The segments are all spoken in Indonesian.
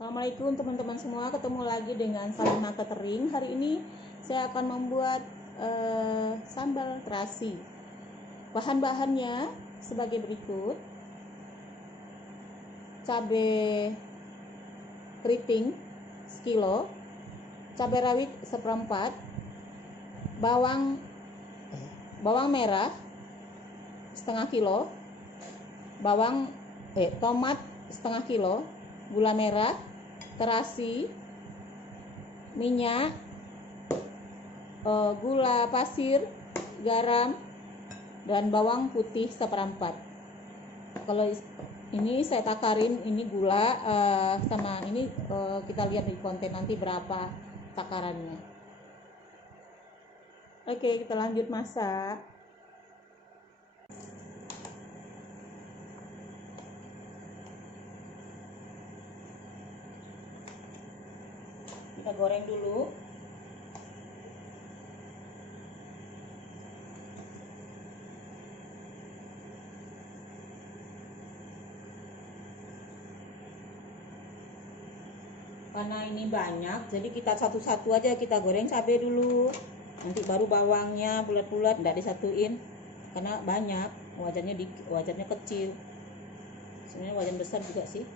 Assalamualaikum teman-teman semua, ketemu lagi dengan Salima Catering. Hari ini saya akan membuat sambal terasi. Bahan-bahannya sebagai berikut: cabai keriting sekilo, cabai rawit seperempat, bawang merah setengah kilo, tomat setengah kilo, gula merah, terasi, minyak, gula pasir, garam, dan bawang putih seperempat. Kalau ini saya takarin, ini gula sama ini kita lihat di konten nanti berapa takarannya. Oke, kita lanjut masak. Kita goreng dulu. Karena ini banyak, jadi kita satu-satu aja kita goreng cabai dulu. Nanti baru bawangnya bulat-bulat, enggak disatuin. Karena banyak, wajannya kecil. Sebenarnya wajan besar juga sih.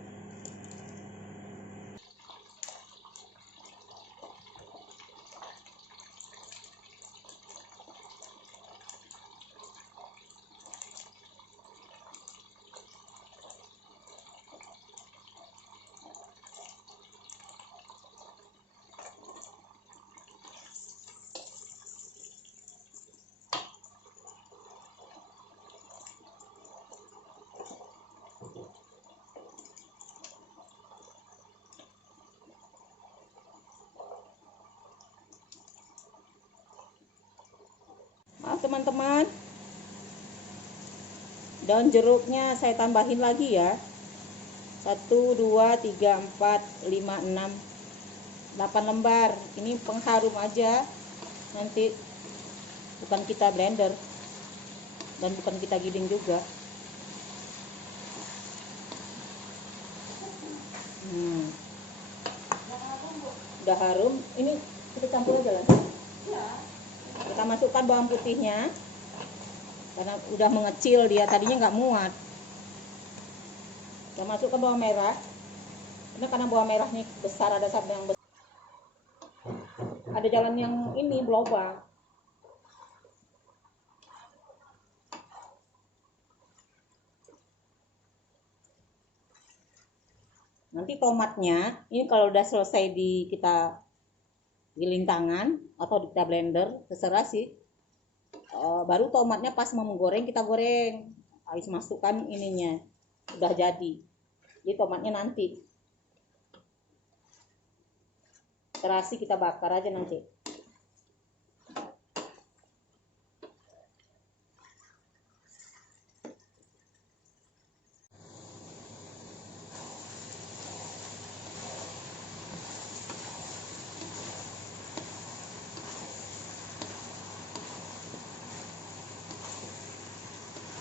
Maaf teman-teman, daun jeruknya saya tambahin lagi ya. 1, 2, 3, 4, 5, 6, 8 lembar. Ini pengharum aja, nanti bukan kita blender dan bukan kita giling juga. Udah harum, ini kita campur aja lah. Kita masukkan bawang putihnya karena udah mengecil, dia tadinya nggak muat. Kita masukkan bawang merah, karena bawang merahnya besar, ada satu yang besar, ada jalan yang ini berlubang. Nanti tomatnya ini kalau udah selesai kita giling tangan atau kita blender, terserah sih. Baru tomatnya pas mau menggoreng kita goreng, habis masukkan ininya udah jadi tomatnya nanti. Terasi kita bakar aja nanti.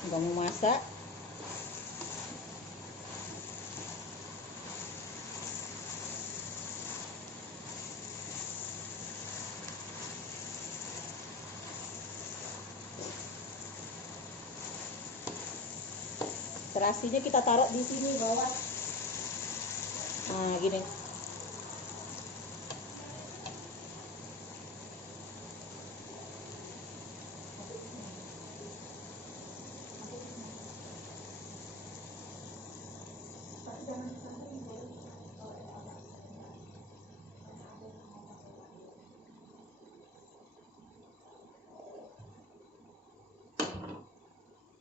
Udah mau masak, terasinya kita taruh di sini bawah. Nah gini.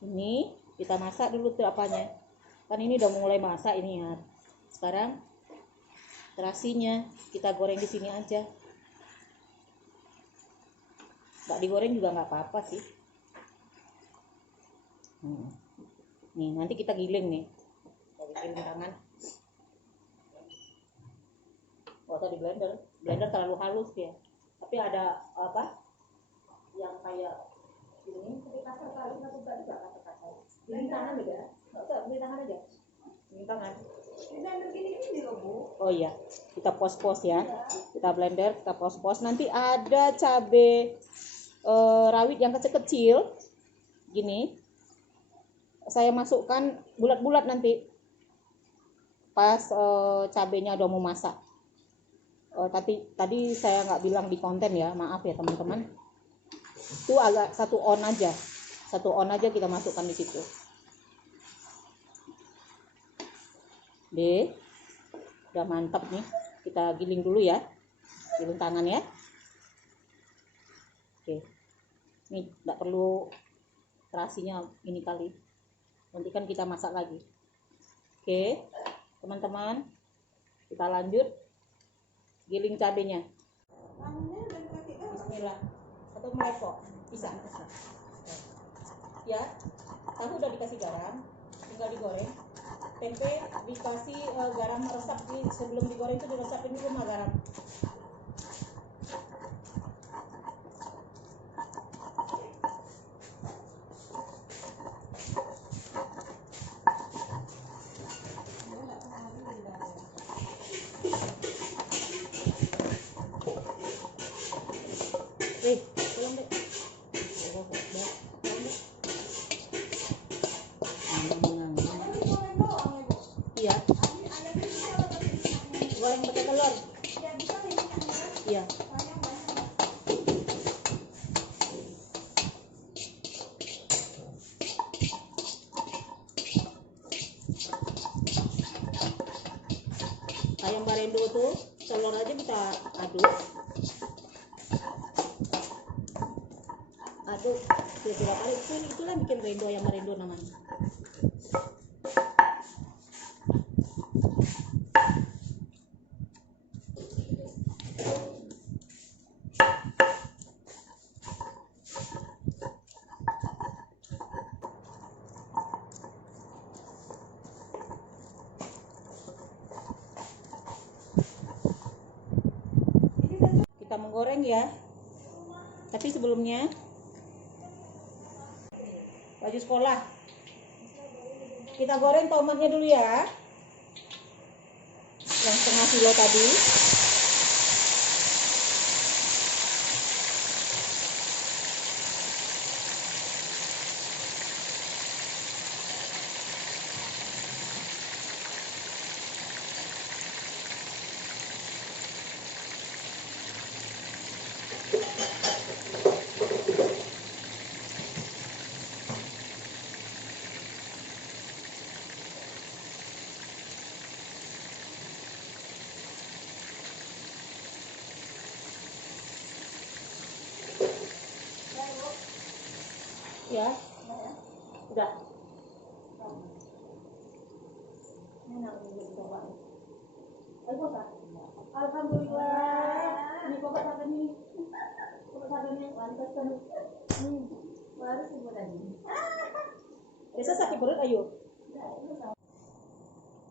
Ini kita masak dulu tuh apanya, kan ini udah mulai masak ini ya. Sekarang terasinya kita goreng di sini aja, nggak digoreng juga nggak apa-apa sih. Nih nanti kita giling nih, dari giling tangan. Di blender terlalu halus ya, tapi ada apa yang kayak ini, tapi kasar kali, nggak suka juga kasar. Giling tangan juga, nggak usah giling tangan aja, giling tangan. Oh iya, kita pos-pos ya. Kita blender, kita pos-pos. Nanti ada cabai rawit yang kecil-kecil gini. Saya masukkan bulat-bulat nanti pas cabenya udah mau masak. Tadi saya nggak bilang di konten ya, maaf ya teman-teman. Itu agak satu on aja kita masukkan di situ. Deh, udah mantap nih. Kita giling dulu ya, giling tangan ya. Oke, ini nggak perlu terasinya ini kali. Nanti kan kita masak lagi. Oke, teman-teman, kita lanjut giling cabenya. Bismillah. Atau melekok bisa. Ya, tahu udah dikasih garam, tinggal digoreng. Tempe dikasih garam meresap sebelum digoreng itu diresapin dulu sama garam. Tolong deh. Iya. Goreng pakai telur. Iya. Ayam barendo tuh telur aja kita aduk beberapa kali. Itulah bikin rendo, ayam barendo namanya. Kita menggoreng ya, tapi sebelumnya baju sekolah kita goreng tomatnya dulu ya, yang setengah kilo tadi. Ya, udah. Alhamdulillah. Ini bapak kata nih. Bapak kata nih lantas kan. Baru semua tadi. Bisa sakit perut ayo.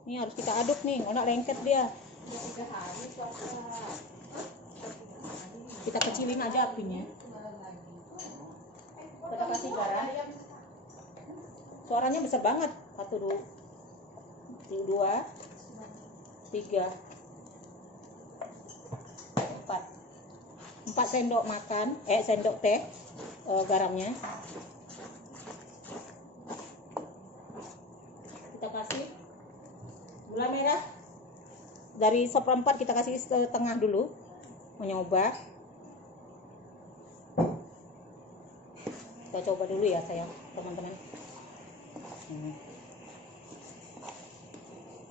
Ini harus kita aduk nih, nggak lengket dia. Kita kecilin aja apinya. Kita kasih garam. Suaranya besar banget. 1, 2, 3, 4 sendok makan, sendok teh garamnya. Kita kasih gula merah dari 1/4 kita kasih setengah dulu, mencoba. Kita coba dulu ya sayang, teman-teman.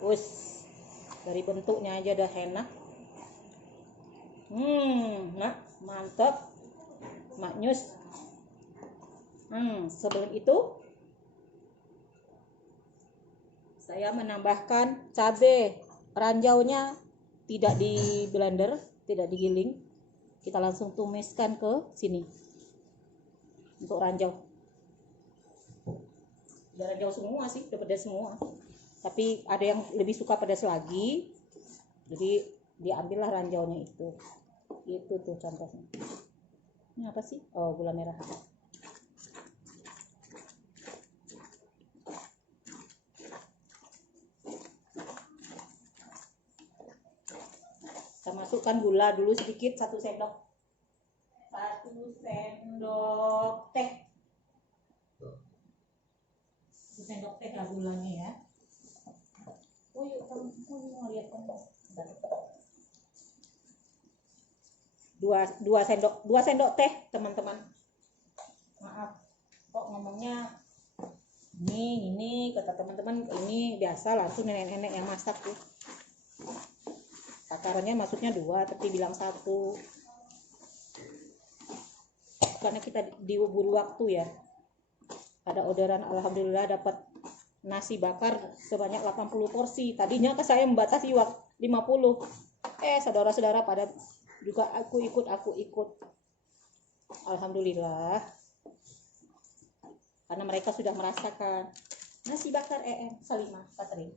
Wus, dari bentuknya aja udah enak. Nah, mantap, maknyus. Sebelum itu saya menambahkan cabai ranjaunya, tidak di blender, tidak digiling. Kita langsung tumiskan ke sini untuk ranjau. Udah ranjau semua sih, udah pedas semua. Tapi ada yang lebih suka pedas lagi, jadi diambillah ranjaunya itu. Itu tuh contohnya. Ini apa sih? Oh, gula merah. Kita masukkan gula dulu sedikit, 1 sendok teh. 1 sendok teh lah gulanya ya. Oh yuk, kamu mau lihat kan? 2 sendok teh teman-teman. Maaf kok ngomongnya ini kata teman-teman, ini biasa langsung nenek-nenek yang masak tuh. Takarannya maksudnya 2 tapi bilang 1 karena kita diburu waktu ya. Ada orderan, alhamdulillah dapat nasi bakar sebanyak 80 porsi. Tadinya saya membatasi 50. Saudara-saudara pada juga aku ikut. Alhamdulillah. Karena mereka sudah merasakan nasi bakar Salimah Patri.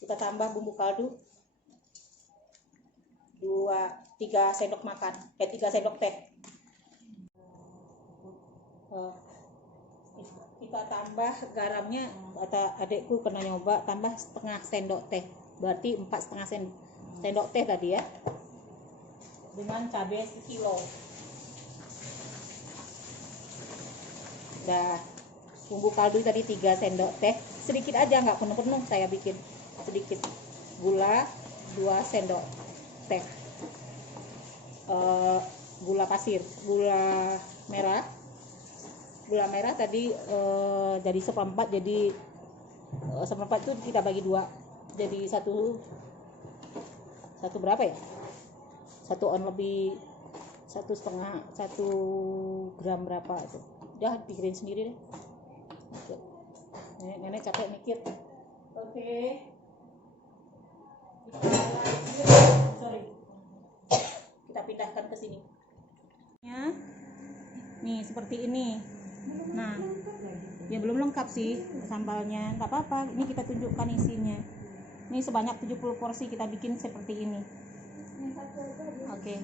Kita tambah bumbu kaldu 3 sendok makan, 3 sendok teh. Kita tambah garamnya, kata adikku pernah nyoba, tambah setengah sendok teh, berarti 4,5 sendok teh tadi ya, dengan cabai sekilo. Dah bumbu kaldu tadi 3 sendok teh, sedikit aja, nggak penuh-penuh saya bikin, sedikit. Gula 2 sendok teh, gula pasir, gula merah tadi jadi 1/4, jadi 1/4 itu kita bagi 2, jadi satu berapa ya, 1 on lebih, 1 gram berapa itu, udah pikirin sendiri deh. Nenek capek mikir. Oke. Kita pindahkan ke sini ya. Nih seperti ini. Nah ya belum lengkap sih sambalnya, nggak apa-apa, ini kita tunjukkan isinya. Ini sebanyak 70 porsi kita bikin seperti ini. Oke.